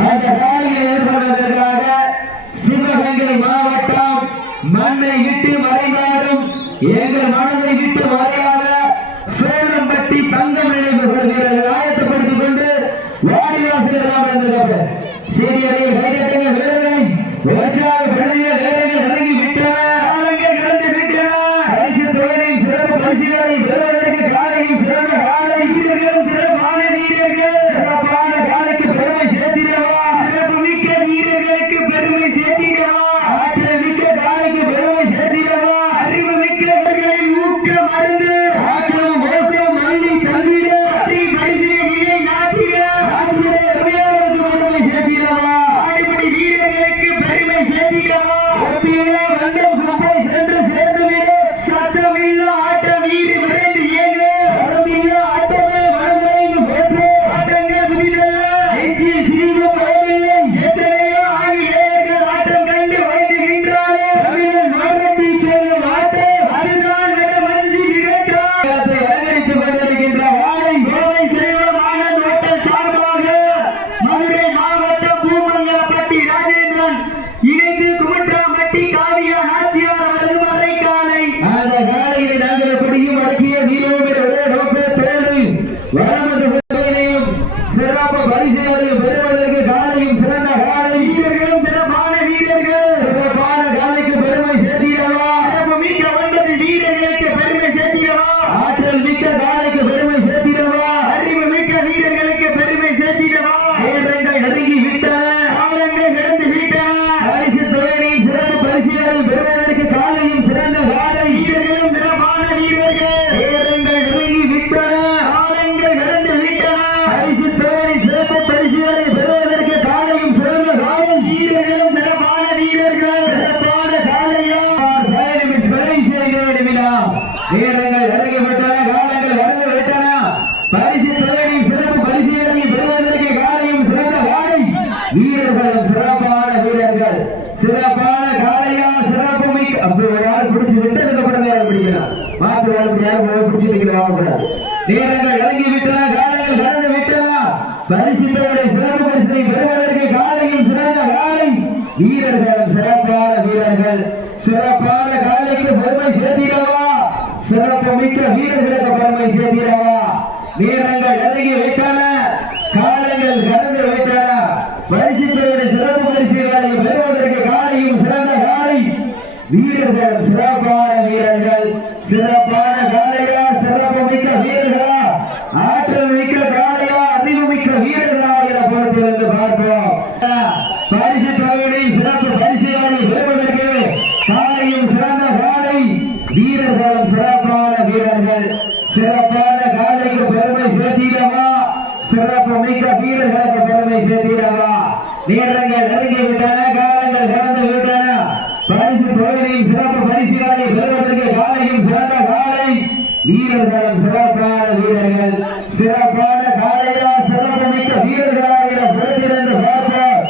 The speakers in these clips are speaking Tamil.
அந்த காலையை எதிர்கொள்வதற்காக சிவகங்கை மாவட்டம் மண்ணை விட்டு மறைந்தாலும் எங்கள் மனதை விட்டு மறையாத சோழம்பட்டி தங்கம் நினைவு கொள்கிறர்கள் ஆயத்தப்படுத்திக் கொண்டு வாடிவாசல் சீரியரை கைகட்டை வேலை உற்சாக பழைய வேலைகள் இறங்கி விட்டன கடந்து விட்டன பரிசு தொகையின் சிறப்பு பரிசுகளை பெறுவதற்கு காலையும் சிறந்த காலை வீரர்கள் சிறப்பான வீரர்கள் சிறப்பான காலைக்கு பெருமை சேர்த்திடவா சிறப்பு மிக்க வீரர்களுக்கு பெருமை சேர்த்திடவா ஆற்றல் மிக்க காலைக்கு பெருமை சேர்த்திடவா அறிவு மிக்கவர்களின் ஊக்கம் மருந்து ஆற்றம் மோக்கம் மல்லி தவிர பரிசுகளை நாட்டிட பெருமை சேர்த்திடவா ஆடிப்படி வீரர்களுக்கு பெருமை சேர்த்திடவா வண்டம் குப்பை சென்று சேர்ந்து சத்தமில்ல ஆட்ட வீடு விரைந்து ஏங்க ஆட்டமே வளர்ந்து போட்டு ஆட்டங்கள் புதிதல்ல நெஞ்சில் சிறிது பயமில்லை எத்தனையோ ஆங்கிலேயர்கள் ஆட்டம் கண்டு வைத்துகின்றார்கள் தமிழன் மாவட்டி செல்லும் ஆட்டம் அதுதான் மஞ்சி விரட்டாத்தை அலங்கரித்துக் கொண்டிருக்கின்ற வாழை கோவை செல்வம் ஆனந்த் ஹோட்டல் சார்பாக மதுரை மாவட்டம் பூமங்கலப்பட்டி ராஜேந்திரன் இணைந்து குமட்டாம்பட்டி காவியா நாச்சியார் வலுமலை காலை அந்த காலையை நாங்கள் எப்படியும் அடக்கிய வீரோடு ஒரே நோக்க தேவை வரமது பகுதியையும் சிறப்பு பரிசுகளையும் பெறுவதற்கு காலையும் சிறந்த காலை வீரர்களும் சிறப்பான வீரர்கள் சிறப்பான காலைக்கு பெருமை சேர்த்திடவா சிறப்பு மிக்க 9 வீரர்களுக்கு பெருமை சேர்த்திடவா ஆற்றல் மிக்க காலைக்கு பெருமை சேர்த்திடவா அறிவு மிக்க வீரர்களுக்கு பெருமை சேர்த்திடவா வீரர்கள் நடுங்கி விட்டன காலங்கள் கடந்து விட்டன பரிசு தொகையின் சிறப்பு பரிசுகளை பெறுவதற்கு காலையும் சிறந்த காலை வீரர்களும் சிறப்பான வீரர்கள் வீரர்கள் நடுங்கி விட்டன காலங்கள் கடந்து விட்டன பரிசு தொகையின் சிறப்பு பரிசுகளை பெறுவதற்கு காலையும் சிறந்த காலை வீரர்களும் சிறப்பான வீரர்கள் சிறப்பான காலையா வீரர்கள் இறங்கி விட்டன காலங்கள் கடந்து விட்டன பரிசு தொகையின் சிறப்பு பரிசுகளை பெறுவதற்கு காலையும் சிறந்த காலை வீரர்களும் சிறப்பான வீரர்கள் சிறப்பான காலையா சிறப்பு மிக்க அப்படி ஒரு ஆள் பிடிச்சு விட்டதுக்கு அப்புறம் நேரம் பிடிக்கலாம் மாற்று வாழ்க்கை யாரும் பிடிச்சிருக்கிறாங்க நேரங்கள் இறங்கி விட்டன காலைகள் கடந்து விட்டன பரிசு தொகை சிறப்பு பரிசை பெறுவதற்கு காலையும் சிறந்த காலை வீரர்களும் சிறப்பான வீரர்கள் சிறப்பான காலைக்கு பெருமை சேர்த்திடவா சிறப்பு மிக்க வீரர்களுக்கு பெருமை சேர்த்திடவா நேரங்கள் இறங்கி விட்டன காலங்கள் கடந்து விட்டன பரிசு தொகை சிறப்பு பரிசுகளை பெறுவதற்கு காலையும் சிறந்த காலை வீரர்கள் சிறப்பான வீரர்கள் சிறப்பான காலையா சிறப்பு மிக்க வீரர்களா ஆற்றல் மிக்க காலையா அறிவு மிக்க வீரர்களா என பொறுத்திருந்து பார்ப்போம் பரிசு தொகையின் சிறப்பு பரிசுகளை பெறுவதற்கு காலையும் சிறந்த காலை வீரர்களும் சிறப்பான வீரர்கள் சிறப்பான காலைக்கு பெருமை சேர்த்திடவா சிறப்பு மிக்க வீரர்களுக்கு பெருமை சேர்த்திடவா நேரங்கள் நெருங்கி விட்டன காலங்கள் கடந்து விட்டன பரிசு தொகையின் சிறப்பு பரிசுகளை பெறுவதற்கு காலையும் சிறந்த காலை வீரர்களும் சிறப்பான வீரர்கள் சிறப்பான காலையா சிறப்பு மிக்க வீரர்களா என பொறுத்திருந்து பார்ப்போம்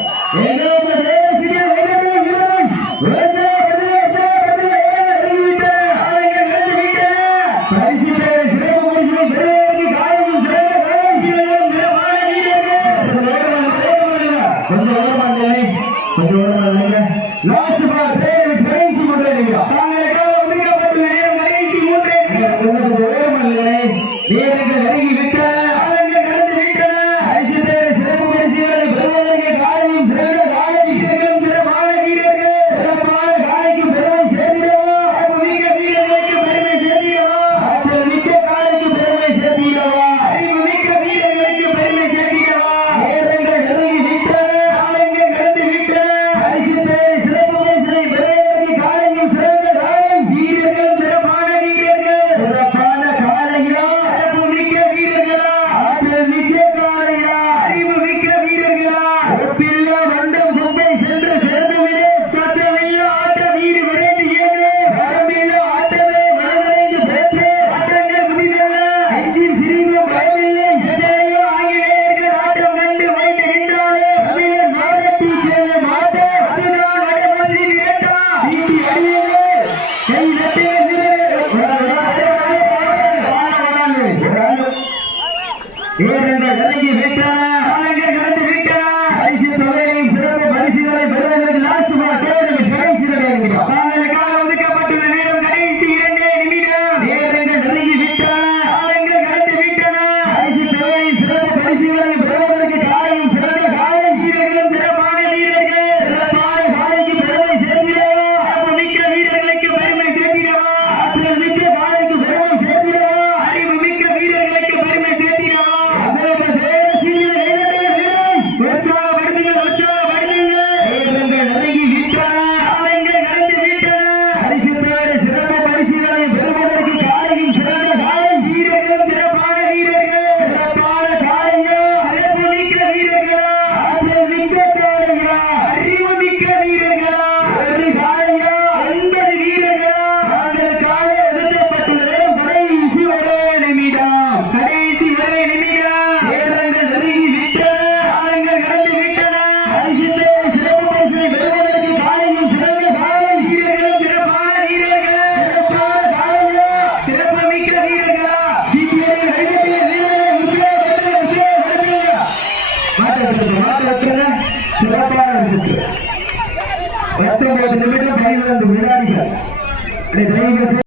19 நிமிடம் 15 வினாடிகள்.